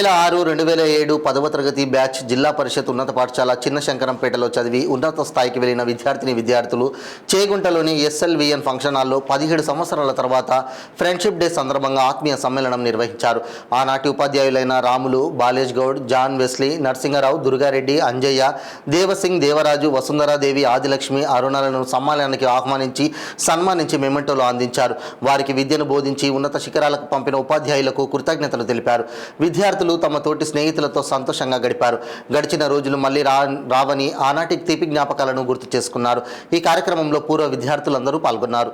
2006-2007 10వ తరగతి బ్యాచ్ జిల్లా పరిషత్ ఉన్నత పాఠశాల చిన్న శంకరంపేటలో చదివి ఉన్నత స్థాయికి వెళ్లిన విద్యార్థులు చేగుంటలోని SLVN ఫంక్షన్ హాల్లో 17 సంవత్సరాల తర్వాత ఫ్రెండ్షిప్ డే సందర్భంగా ఆత్మీయ సమ్మేళనం నిర్వహించారు. ఆనాటి ఉపాధ్యాయులైన రాములు, బాలేజ్ గౌడ్, జాన్ వెస్లీ, నరసింగరావు, దుర్గారెడ్డి, అంజయ్య, దేవసింగ్, దేవరాజు, వసుంధరాదేవి, ఆదిలక్ష్మి, అరుణాలను సమ్మేళనానికి ఆహ్వానించి సన్మానించి మెమెంటోలు అందించారు. వారికి విద్యను బోధించి ఉన్నత శిఖరాలకు పంపిన ఉపాధ్యాయులకు కృతజ్ఞతలు తెలిపారు. విద్యార్థులు తమ తోటి స్నేహితులతో సంతోషంగా గడిపారు. గడిచిన రోజులు మళ్ళీ రావని ఆనాటి తీపి జ్ఞాపకాలను గుర్తు చేసుకున్నారు. ఈ కార్యక్రమంలో పూర్వ విద్యార్థులందరూ పాల్గొన్నారు.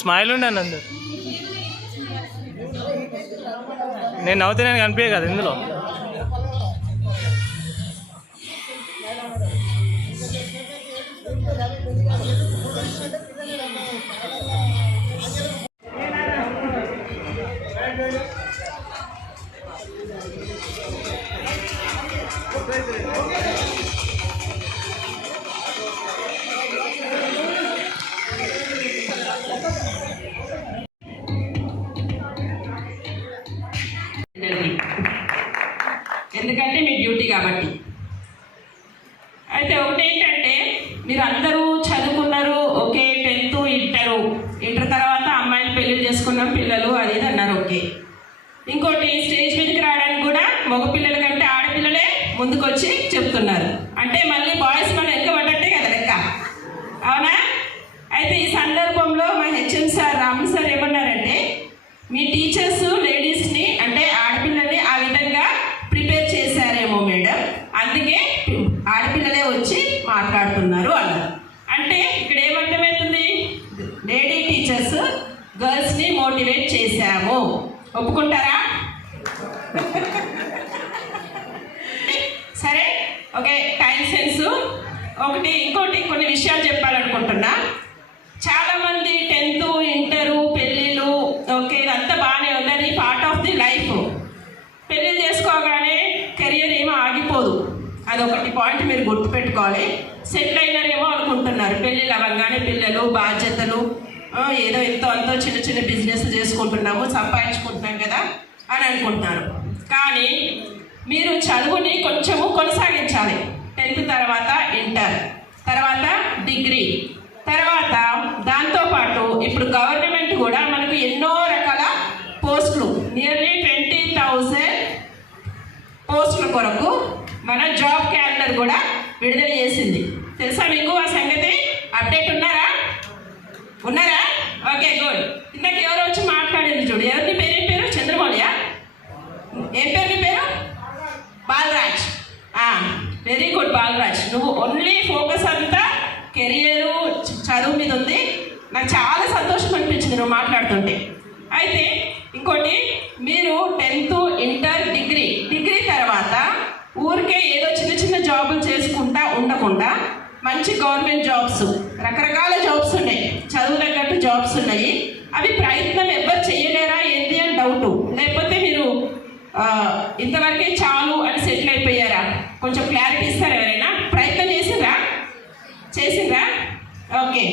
స్మైల్ ఉండే నందు, నేను నవ్వుతే నేను కనిపించే కదా ఇందులో. ఎందుకంటే మీ డ్యూటీ కాబట్టి. అయితే ఒకటేంటంటే మీరు అందరూ చదువుకున్నారు, ఓకే, 10th ఇంటర్ తర్వాత అమ్మాయిలు పెళ్లి చేసుకున్నాం పిల్లలు అది ఇది అన్నారు, ఓకే. ఇంకోటి స్టేజ్ మీదకి రావడానికి కూడా మగపిల్లల కంటే ఆడపిల్లలే ముందుకొచ్చి చెప్తున్నారు. అంటే మళ్ళీ బాయ్స్ మనం ఎక్కబడ్డట్టే కదా లెక్క, అవునా? అయితే ఈ సందర్భంలో మా HM సార్ రాములు సార్ ఏమన్నారంటే, మీ టీచర్స్ లేడీస్ని అంటే ఆడపిల్లల్ని ఆ విధంగా ప్రిపేర్ చేశారేమో మేడం, అందుకే ఆడపిల్లలే వచ్చి మాట్లాడుతున్నారు అన్నారు. అంటే ఇక్కడ ఏమర్థమవుతుంది, లేడీ టీచర్స్ గర్ల్స్ని మోటివేట్ చేశాము. ఒప్పుకుంటారా? సరే, ఓకే. టైం సెన్స్ ఒకటి. ఇంకోటి కొన్ని విషయాలు చెప్పాలనుకుంటున్నా. చాలామంది 10th ఇంటరు పెళ్ళిళ్ళు, ఓకే, ఇదంతా బాగానే ఉందని పార్ట్ ఆఫ్ ది లైఫ్. పెళ్ళి చేసుకోగానే కెరియర్ ఏమో ఆగిపోదు, అదొకటి పాయింట్ మీరు గుర్తుపెట్టుకోవాలి. సెటిల్ అయినారేమో అనుకుంటున్నారు, పెళ్ళిళ్ళు అవ్వగానే పిల్లలు, బాధ్యతలు, ఏదో ఎంతో అంతో చిన్న చిన్న బిజినెస్ చేసుకుంటున్నాము, సంపాదించుకుంటున్నాం కదా అని అనుకుంటున్నారు. కానీ మీరు చదువుని కొంచెము కొనసాగించాలి. 10th తర్వాత ఇంటర్, తర్వాత డిగ్రీ, తర్వాత దాంతోపాటు ఇప్పుడు గవర్నమెంట్ కూడా మనకు ఎన్నో రకాల పోస్టులు, నియర్లీ 20,000 పోస్టుల కొరకు మన జాబ్ క్యాలెండర్ కూడా విడుదల చేసింది. తెలుసా మీకు ఆ సంగతి? అప్డేట్ ఉన్నారా? Okay, good. ఇందాక ఎవరు వచ్చి మాట్లాడింది చూడు, ఎవరిని పేరు? ఏం పేరు? చంద్రమౌళియా? ఏం పేరు నీ పేరు? బాలరాజ్. Very good Balaraj. నువ్వు ఓన్లీ ఫోకస్ అంతా కెరియరు, చదువు మీద ఉంది. నాకు చాలా సంతోషం అనిపించింది నువ్వు మాట్లాడుతుంటే. అయితే ఇంకోటి, మీరు 10th ఇంటర్ డిగ్రీ తర్వాత ఊరికే ఏదో చిన్న చిన్న జాబులు చేసుకుంటా ఉండకుండా మంచి గవర్నమెంట్ జాబ్స్, రకరకాల జాబ్స్ ఉన్నాయి, చదువు తగ్గట్టు జాబ్స్ ఉన్నాయి. అవి ప్రయత్నం ఎవరు చేయలేరా ఏంటి అని డౌటు. లేకపోతే మీరు ఇంతవరకే చాలు అని సెటిల్ అయిపోయారా? కొంచెం క్లారిటీ ఇస్తారా? ఎవరైనా ప్రయత్నం చేసిండ్రా? ఓకే.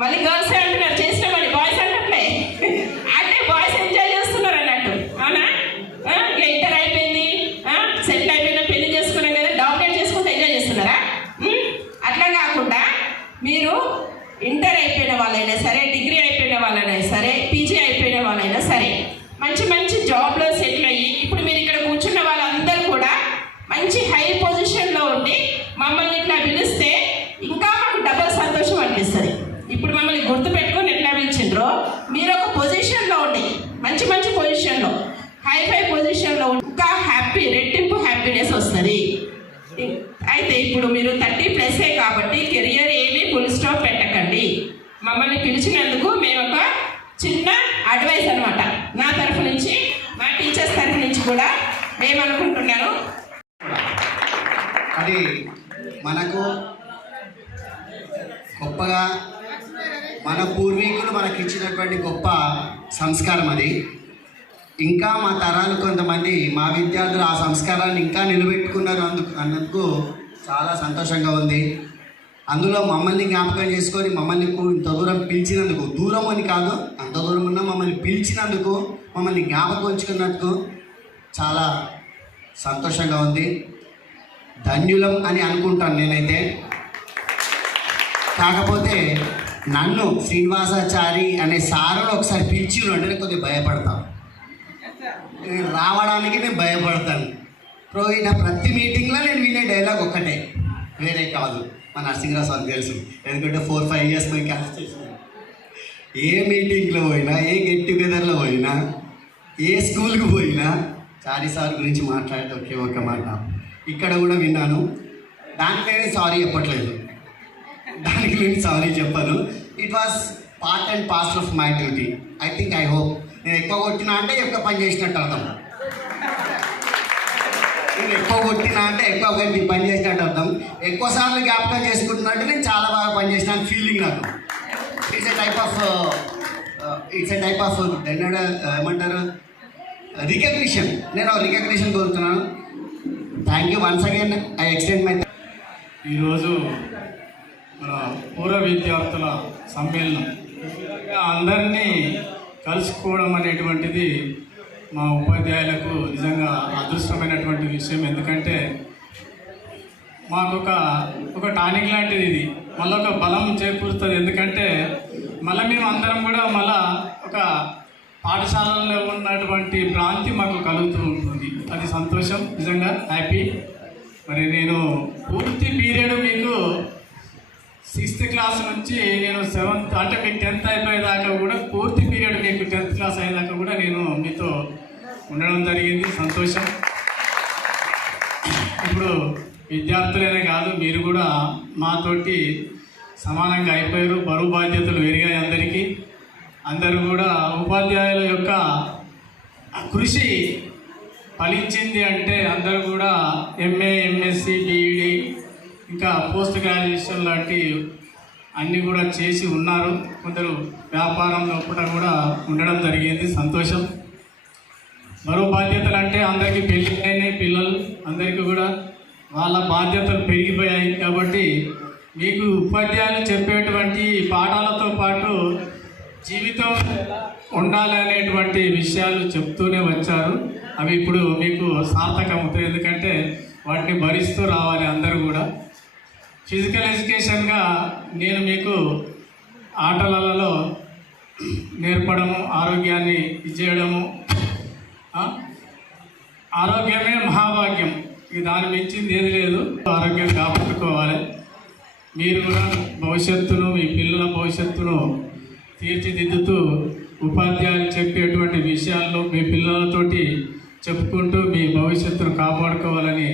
మళ్ళీ గర్ల్స్ అంటున్నారు చేసినామని, బాయ్స్ అంటట్లే. అంటే బాయ్స్ ఎంజాయ్ చేస్తున్నారు అన్నట్టు, అవునా? ఇంటర్ అయిపోయింది, సెటిల్ అయిపోయినా, పెళ్లి చేసుకున్నాం కదా, డామినేట్ చేసుకుంటే ఎంజాయ్ చేస్తున్నారా? అట్లా కాకుండా మీరు ఇంటర్ అయిపోయిన వాళ్ళైనా సరే, డిగ్రీ అయిపోయిన వాళ్ళైనా సరే, పీజీ అయిపోయిన వాళ్ళైనా సరే, మంచి మంచి జాబ్లో సెటిల్ అయ్యి ఇప్పుడు మీరు ఇక్కడ కూర్చున్న వాళ్ళందరూ కూడా మంచి హై పొజిషన్లో ఉండి మమ్మల్ని ఇట్లా పిలిస్తే ఇంకా మాకు డబల్ సంతోషం అనిపిస్తుంది. ఇప్పుడు మమ్మల్ని గుర్తుపెట్టుకొని ఎట్లా పిలిచిండ్రో, మీరు ఒక పొజిషన్లో ఉండి మంచి మంచి పొజిషన్లో, హై పొజిషన్లో ఇంకా రెట్టింపు హ్యాపీనెస్ వస్తుంది. అయితే ఇప్పుడు మీరు 30+ కాబట్టి కెరియర్ ఏమీ ఫుల్ స్టాప్ పెట్టకండి. మమ్మల్ని పిలిచినందుకు మేము ఒక చిన్న అడ్వైస్ కూడా మేము అనుకుంటున్నాను. అది మనకు గొప్పగా మన పూర్వీకులు మనకి ఇచ్చినటువంటి గొప్ప సంస్కారం అది. ఇంకా మా తరాలు కొంతమంది మా విద్యార్థులు ఆ సంస్కారాన్ని ఇంకా నిలబెట్టుకున్నారు అన్నందుకు చాలా సంతోషంగా ఉంది. అందులో మమ్మల్ని జ్ఞాపకం చేసుకొని మమ్మల్ని ఇంత దూరం పిలిచినందుకు, దూరం అని కాదు అంత దూరం ఉన్నా మమ్మల్ని పిలిచినందుకు, మమ్మల్ని జ్ఞాపకం ఉంచుకున్నందుకు చాలా సంతోషంగా ఉంది. ధన్యులం అని అనుకుంటాను నేనైతే. కాకపోతే నన్ను శ్రీనివాసాచారి అనే సారులు ఒకసారి పిలిచిరు అంటే నేను కొద్దిగా భయపడతాను. రావడానికి నేను భయపడతాను. పోయిన ప్రతి మీటింగ్లో నేను వినే డైలాగ్ ఒక్కటే, వేరే కాదు. మా నరసింహరావు సార్ తెలుసు, ఎందుకంటే 4-5 ఇయర్స్ మేము క్యాన్సల్ చేసినాం. ఏ మీటింగ్లో పోయినా, ఏ గెట్ టుగెదర్లో పోయినా, ఏ స్కూల్కి పోయినా చారి సార్ గురించి మాట్లాడితే ఒకే ఒక మాట ఇక్కడ కూడా విన్నాను. దానికి నేను సారీ చెప్పట్లేదు, దానికి నేను సారీ చెప్పాను. It was part and parcel of my duty. I think, I hope నేను ఎక్కువ కొట్టినా అంటే ఎక్కువ పని చేసినట్టు అర్థం. నేను ఎక్కువ కొట్టినా అంటే ఎక్కువ పని చేసినట్టు అర్థం. ఎక్కువ సార్లు జ్ఞాపకం చేసుకుంటున్నా అంటే నేను చాలా బాగా పని చేసిన ఫీలింగ్ నాకు. ఇట్స్ ఎ టైప్ ఆఫ్ ఏమంటారు, రికగ్నిషన్. నేను రికగ్నిషన్ కోరుతున్నాను. Thank you once again. I extend my. ఈరోజు మన పూర్వ విద్యార్థుల సమ్మేళనం, అందరినీ కలుసుకోవడం అనేటువంటిది మా ఉపాధ్యాయులకు నిజంగా అదృష్టమైనటువంటి విషయం. ఎందుకంటే మాకు ఒక టానిక్ లాంటిది ఇది, మళ్ళీ ఒక బలం చేకూరుతుంది. ఎందుకంటే మళ్ళీ మేము అందరం కూడా మళ్ళా ఒక పాఠశాలలో ఉన్నటువంటి భ్రాంతి మాకు కలుగుతూ ఉంటుంది. అది సంతోషం, నిజంగా హ్యాపీ. మరి నేను పూర్తి పీరియడ్ మీకు 6th క్లాస్ నుంచి నేను 7th అంటే మీకు 10th అయిపోయేదాకా కూడా పూర్తి పీరియడ్ మీకు 10th క్లాస్ అయ్యేదాకా కూడా నేను మీతో ఉండడం జరిగింది. సంతోషం. ఇప్పుడు విద్యార్థులనే కాదు, మీరు కూడా మాతోటి సమానంగా అయిపోయారు. బరువు బాధ్యతలు పెరిగాయి అందరికీ. అందరూ కూడా ఉపాధ్యాయుల యొక్క కృషి ఫలించింది అంటే అందరూ కూడా MA, MSc, BEd ఇంకా పోస్ట్ గ్రాడ్యుయేషన్ లాంటి అన్నీ కూడా చేసి ఉన్నారు. కొందరు వ్యాపారంలో కూడా ఉండడం జరిగింది. సంతోషం. మరో బాధ్యతలు అంటే అందరికీ పెళ్ళి అయినాయి, పిల్లలు అందరికీ కూడా వాళ్ళ బాధ్యతలు పెరిగిపోయాయి. కాబట్టి మీకు ఉపాధ్యాయులు చెప్పేటువంటి పాఠాలతో పాటు జీవితం ఉండాలనేటువంటి విషయాలు చెప్తూనే వచ్చారు. అవి ఇప్పుడు మీకు సార్థకమవుతాయి. ఎందుకంటే వాటిని భరిస్తూ రావాలి అందరూ కూడా. ఫిజికల్ ఎడ్యుకేషన్గా నేను మీకు ఆటలలో నేర్పడము, ఆరోగ్యాన్ని ఇచ్చేయడము. ఆరోగ్యమే మహాభాగ్యం, ఇక దాన్ని మించింది ఏది లేదు. ఆరోగ్యం కాపాడుకోవాలి. మీరు కూడా భవిష్యత్తును, మీ పిల్లల భవిష్యత్తును తీర్చిదిద్దుతూ ఉపాధ్యాయులు చెప్పేటువంటి విషయాల్లో మీ పిల్లలతోటి చెప్పుకుంటూ మీ భవిష్యత్తును కాపాడుకోవాలని